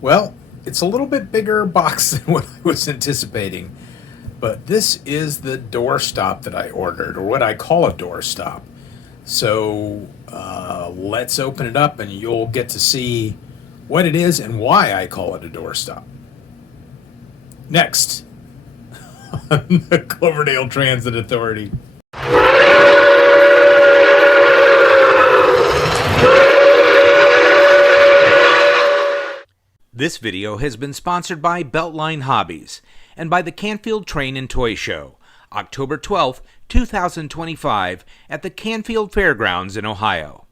Well, it's a little bit bigger box than what I was anticipating, but this is the doorstop that I ordered, or what I call a doorstop. So let's open it up and you'll get to see what it is and why I call it a doorstop. Next, on the Cloverdale Transit Authority. This video has been sponsored by Beltline Hobbies and by the Canfield Train and Toy Show, October 12th, 2025 at the Canfield Fairgrounds in Ohio.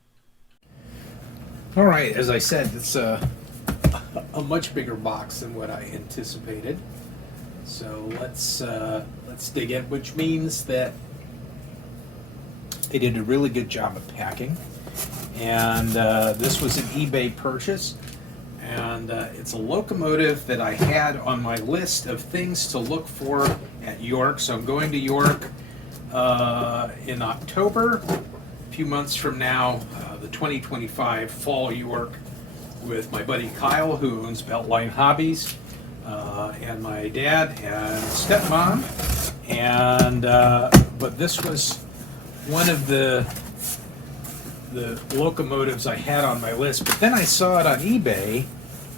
All right, as I said, it's a much bigger box than what I anticipated. So let's dig in, which means that they did a really good job of packing. And this was an eBay purchase. And it's a locomotive that I had on my list of things to look for at York. So I'm going to York in October, a few months from now, the 2025 Fall York, with my buddy Kyle, who owns Beltline Hobbies, and my dad and stepmom. And but this was one of the locomotives I had on my list, but then I saw it on eBay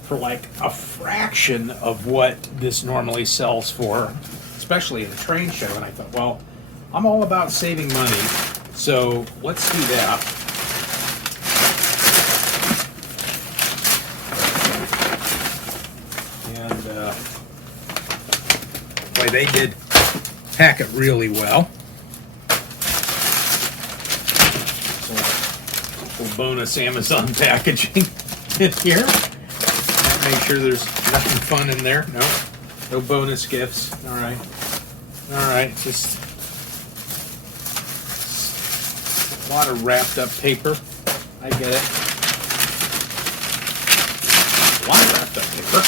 for like a fraction of what this normally sells for, especially at a train show, and I thought, well, I'm all about saving money, so let's do that. And boy, they did pack it really well. Bonus Amazon packaging in here. Make sure there's nothing fun in there. No bonus gifts. All right. Just a lot of wrapped up paper. I get it. A lot of wrapped up paper.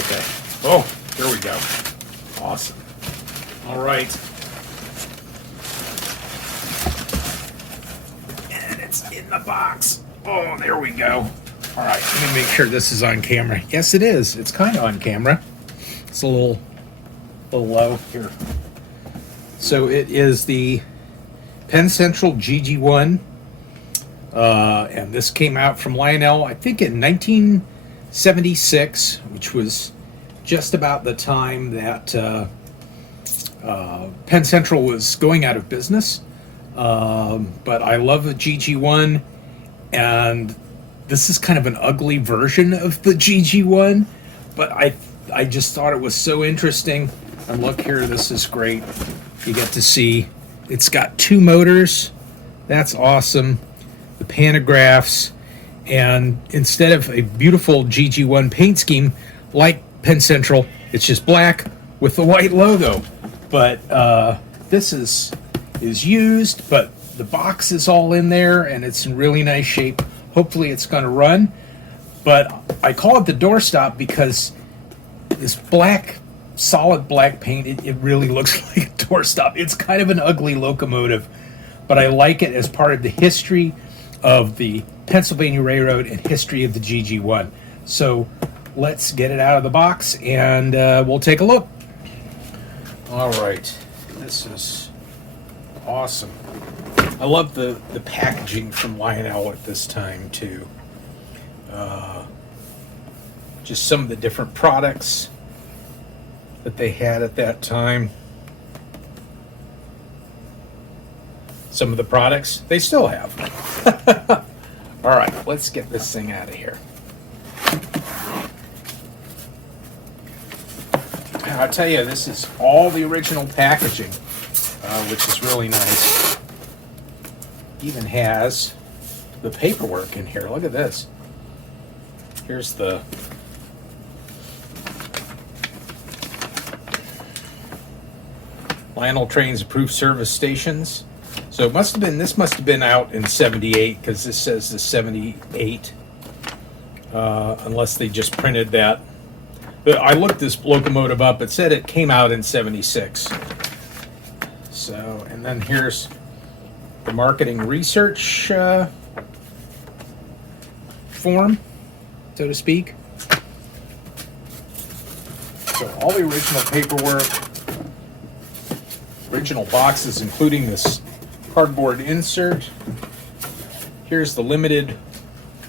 Okay. Oh, here we go. Awesome. All right. And it's in the box. Oh, there we go. All right, let me make sure this is on camera. Yes, it is. It's kind of on camera. It's a little low here. So it is the Penn Central GG1. And this came out from Lionel, I think in 1976, which was just about the time that Penn Central was going out of business, but I love the GG1, and this is kind of an ugly version of the GG1, but I just thought it was so interesting. And look here, this is great. You get to see it's got two motors. That's awesome. The pantographs, and instead of a beautiful GG1 paint scheme like Penn Central, it's just black with the white logo. But this is used, but the box is all in there, and it's in really nice shape. Hopefully it's going to run. But I call it the doorstop because this black, solid black paint, it really looks like a doorstop. It's kind of an ugly locomotive, but I like it as part of the history of the Pennsylvania Railroad and history of the GG1. So let's get it out of the box, and we'll take a look. All right, this is awesome. I love the packaging from Lionel at this time too. Just some of the different products that they had at that time. Some of the products they still have. All right, let's get this thing out of here. I'll tell you, this is all the original packaging, which is really nice. Even has the paperwork in here. Look at this. Here's the Lionel Trains Approved Service Stations. So it must have been, this must have been out in 78, because this says the 78, unless they just printed that. But I looked this locomotive up. It said it came out in 76. So, and then here's the marketing research form, so to speak. So all the original paperwork, original boxes, including this cardboard insert. Here's the limited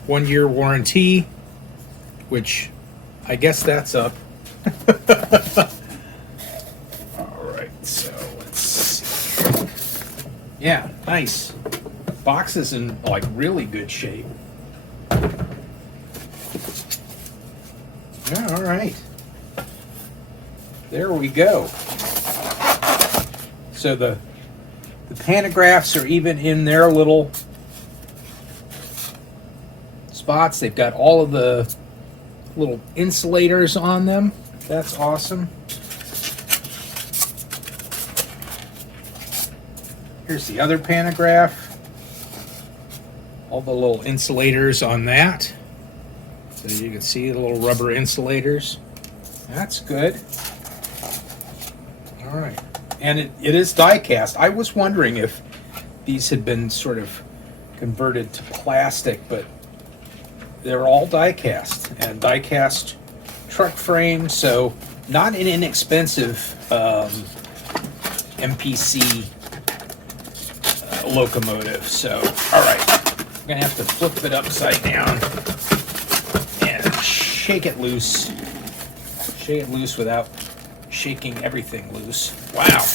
1-year warranty, which I guess that's up. All right, so let's see. Yeah, nice. Box is in like really good shape. Yeah, all right. There we go. So the pantographs are even in their little spots. They've got all of the little insulators on them. That's awesome. Here's the other pantograph. All the little insulators on that. So you can see the little rubber insulators. That's good. All right. And it is die cast. I was wondering if these had been sort of converted to plastic, but they're all die cast, and die cast truck frame, so not an inexpensive MPC locomotive. So, all right, I'm gonna have to flip it upside down and shake it loose. Shake it loose without shaking everything loose. Wow.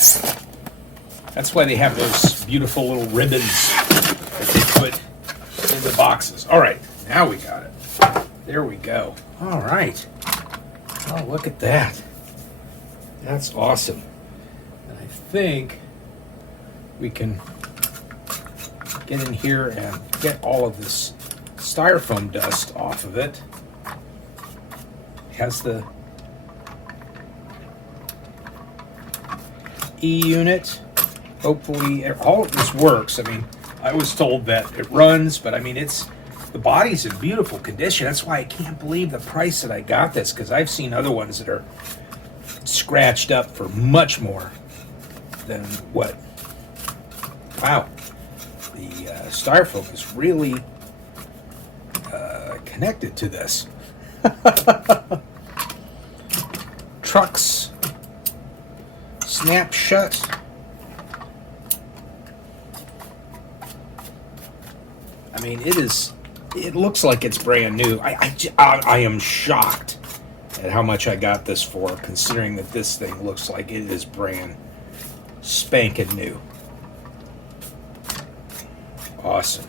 That's why they have those beautiful little ribbons that they put in the boxes. All right, now we got it. There we go. All right. Oh, look at that. That's awesome. And I think we can get in here and get all of this styrofoam dust off of it. It has the E-unit. Hopefully all of this works. I mean, I was told that it runs, but I mean, the body's in beautiful condition. That's why I can't believe the price that I got this, because I've seen other ones that are scratched up for much more than what. Wow. The styrofoam is really connected to this. Trucks snap shut. I mean, it looks like it's brand new. I am shocked at how much I got this for, considering that this thing looks like it is brand spanking new. Awesome.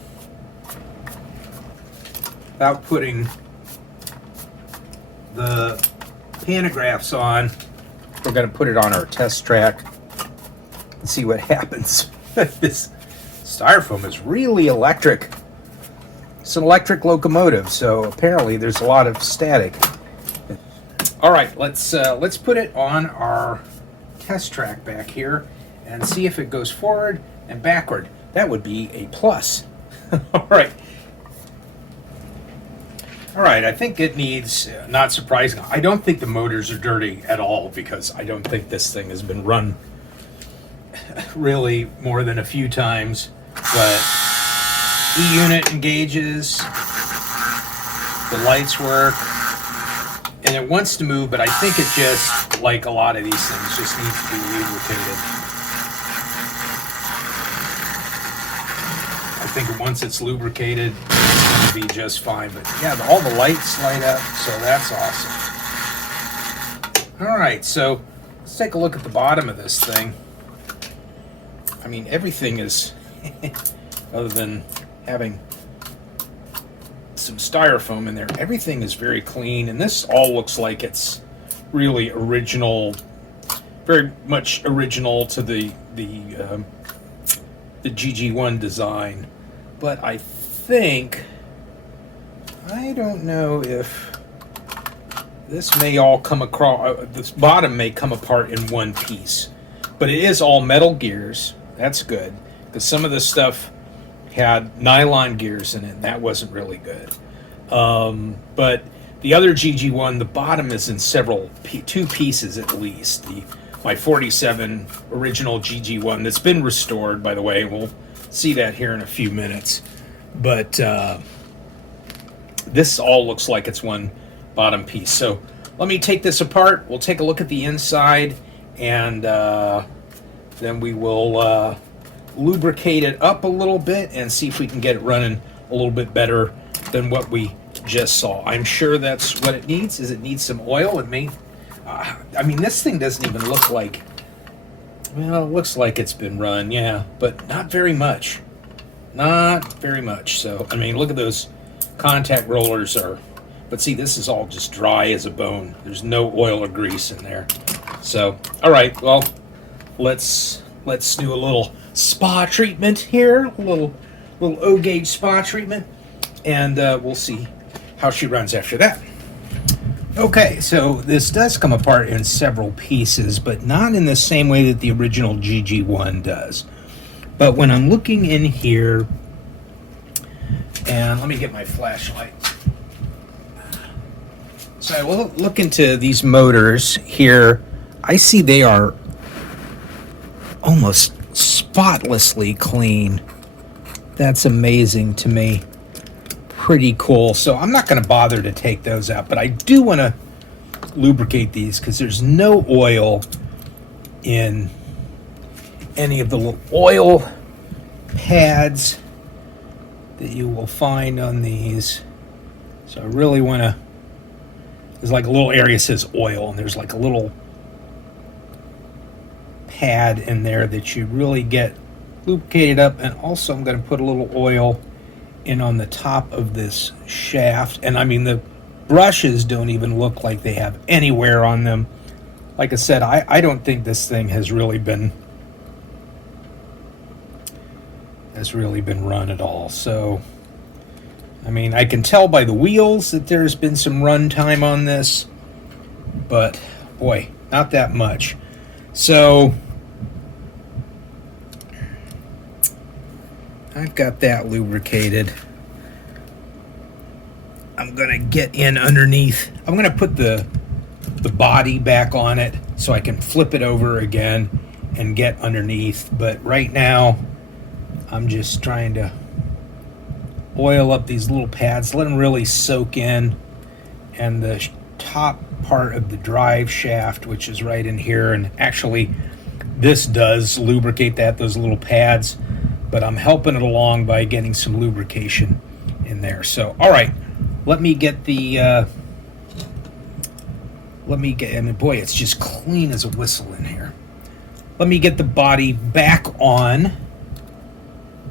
Without putting the pantographs on, we're going to put it on our test track and see what happens. This styrofoam is really electric. It's an electric locomotive, so apparently there's a lot of static. All right, let's put it on our test track back here and see if it goes forward and backward. That would be a plus. All right. All right, I think it needs, not surprising, I don't think the motors are dirty at all, because I don't think this thing has been run really more than a few times. But E-unit engages, the lights work, and it wants to move, but I think it just, like a lot of these things, just needs to be lubricated. I think once it's lubricated, it's going to be just fine. But yeah, all the lights light up, so that's awesome. All right, so let's take a look at the bottom of this thing. I mean, everything is, other than having some styrofoam in there, everything is very clean, and this all looks like it's really original, very much original to the GG1 design. But I think, I don't know if this may all come across, this bottom may come apart in one piece, but it is all metal gears. That's good, because some of this stuff had nylon gears in it, and that wasn't really good. But the other GG1, the bottom is in two pieces at least. My 47 original GG1 that's been restored, by the way. We'll see that here in a few minutes. But this all looks like it's one bottom piece. So let me take this apart. We'll take a look at the inside, and then we will lubricate it up a little bit and see if we can get it running a little bit better than what we just saw. I'm sure that's what it needs. Is it needs some oil? It may. I mean, this thing doesn't even look like. Well, it looks like it's been run, yeah, but not very much. Not very much. So, I mean, look at those contact rollers are. But see, this is all just dry as a bone. There's no oil or grease in there. So, all right, well, let's do a little spa treatment here, a little O-gauge spa treatment, and we'll see how she runs after that. Okay, so this does come apart in several pieces, but not in the same way that the original GG1 does. But when I'm looking in here, and let me get my flashlight. So I will look into these motors here. I see they are almost spotlessly clean. That's amazing to me. Pretty cool. So I'm not going to bother to take those out, but I do want to lubricate these because there's no oil in any of the little oil pads that you will find on these. So I really want to. There's like a little area that says oil, and there's like a little pad in there that you really get lubricated up. And also I'm going to put a little oil in on the top of this shaft. And I mean, the brushes don't even look like they have any wear on them. Like I said, I don't think this thing has really been run at all. So I mean, I can tell by the wheels that there's been some run time on this, but boy, not that much. So I've got that lubricated. I'm gonna get in underneath. I'm gonna put the body back on it so I can flip it over again and get underneath. But right now, I'm just trying to oil up these little pads, let them really soak in, and the top part of the drive shaft, which is right in here, and actually this does lubricate those little pads, but I'm helping it along by getting some lubrication in there. So all right, let me get the and boy, it's just clean as a whistle in here. Let me get the body back on,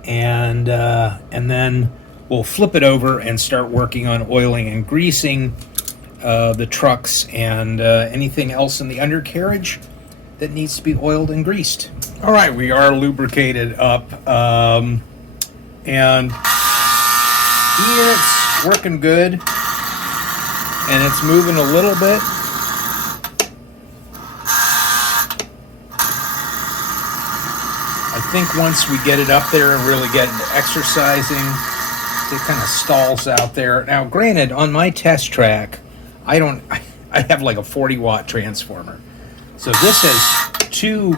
and then we'll flip it over and start working on oiling and greasing the trucks and anything else in the undercarriage that needs to be oiled and greased. All right, we are lubricated up, and it's working good, and it's moving a little bit. I think once we get it up there and really get into exercising, it kind of stalls out there. Now, granted, on my test track, I have like a 40-watt transformer. So this has two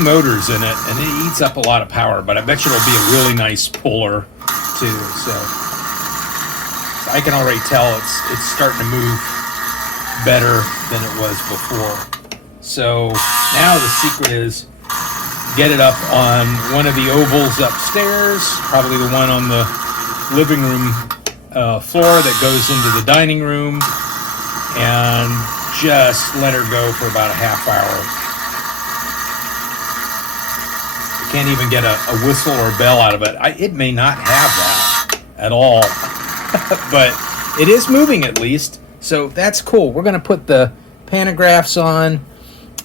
motors in it, and it eats up a lot of power, but I bet you it'll be a really nice puller too. So I can already tell it's starting to move better than it was before. So now the secret is get it up on one of the ovals upstairs, probably the one on the living room floor that goes into the dining room, and just let her go for about a half hour. You can't even get a whistle or a bell out of it. It may not have that at all, but it is moving at least, so that's cool. We're going to put the pantographs on,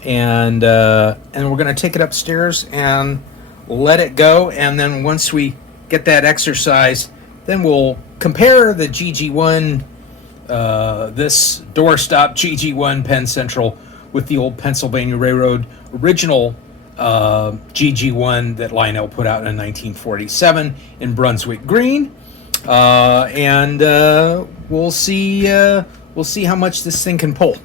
and we're going to take it upstairs and let it go. And then once we get that exercise, then we'll compare the GG1, this doorstop GG1 Penn Central, with the old Pennsylvania Railroad original GG1 that Lionel put out in 1947 in Brunswick green, and we'll see how much this thing can pull.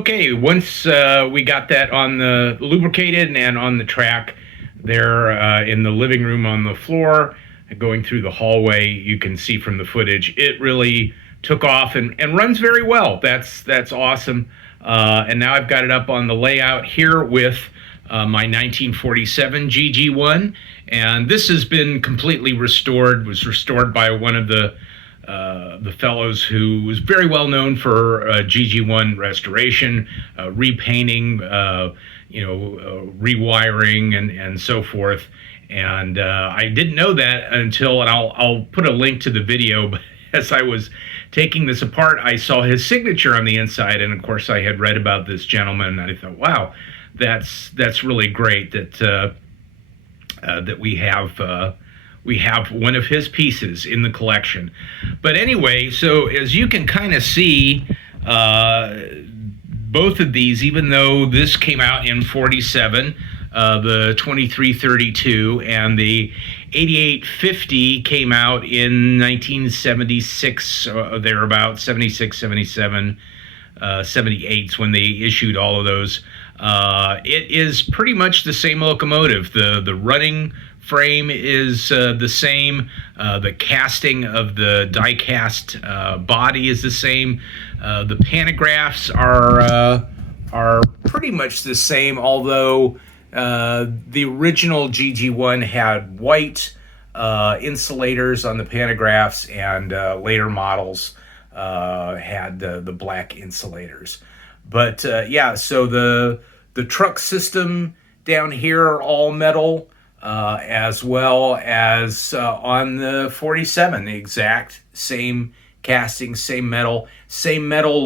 Okay, once we got that on the lubricated and on the track, there in the living room on the floor, going through the hallway, you can see from the footage, it really took off and runs very well. That's awesome. And now I've got it up on the layout here with my 1947 GG1, and this has been completely restored. Was restored by one of the fellows who was very well known for GG1 restoration, repainting, rewiring, and so forth. And I didn't know that until, and I'll put a link to the video. But as I was taking this apart, I saw his signature on the inside, and of course I had read about this gentleman, and I thought, wow, that's really great that that we have one of his pieces in the collection. But anyway, so as you can kind of see, both of these, even though this came out in 47, the 2332 and the 8850 came out in 1976, thereabout, 76, 77, 78's when they issued all of those. It is pretty much the same locomotive. The running frame is the same. The casting of the die-cast body is the same. The pantographs are pretty much the same, although the original GG1 had white insulators on the pantographs, and later models had the black insulators. But yeah, so the truck system down here are all metal, as well as on the 47, the exact same casting, same metal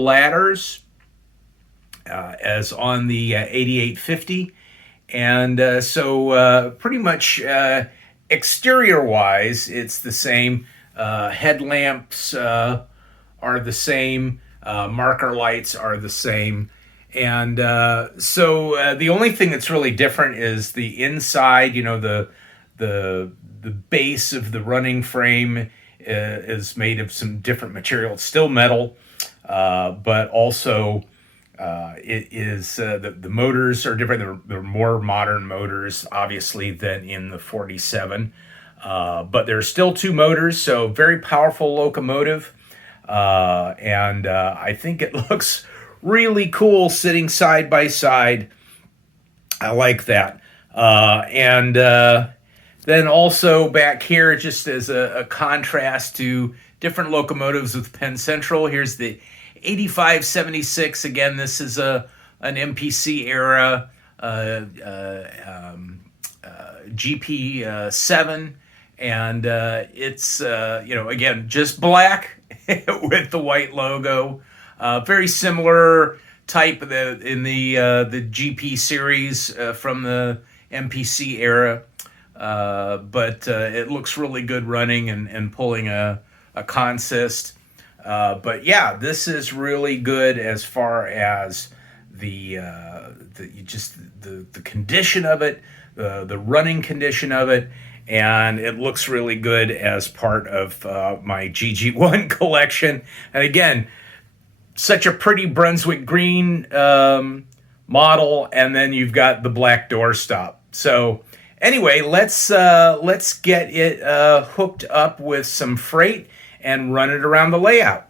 ladders as on the 8850. And so pretty much exterior-wise, it's the same. Headlamps are the same. Marker lights are the same. And so the only thing that's really different is the inside. The base of the running frame is made of some different material. It's still metal, but also it is the motors are different. They're more modern motors, obviously, than in the 47. But there's still two motors, so very powerful locomotive. And I think it looks really cool sitting side by side. I like that. And then also back here, just as a contrast to different locomotives with Penn Central, here's the 8576. Again, this is an MPC era GP7, and it's again just black with the white logo. Very similar type in the GP series from the MPC era, but it looks really good running and pulling a consist. But yeah, this is really good as far as the condition of it, the running condition of it, and it looks really good as part of my GG1 collection. And again, such a pretty Brunswick green model, and then you've got the black doorstop. So anyway, let's get it hooked up with some freight and run it around the layout.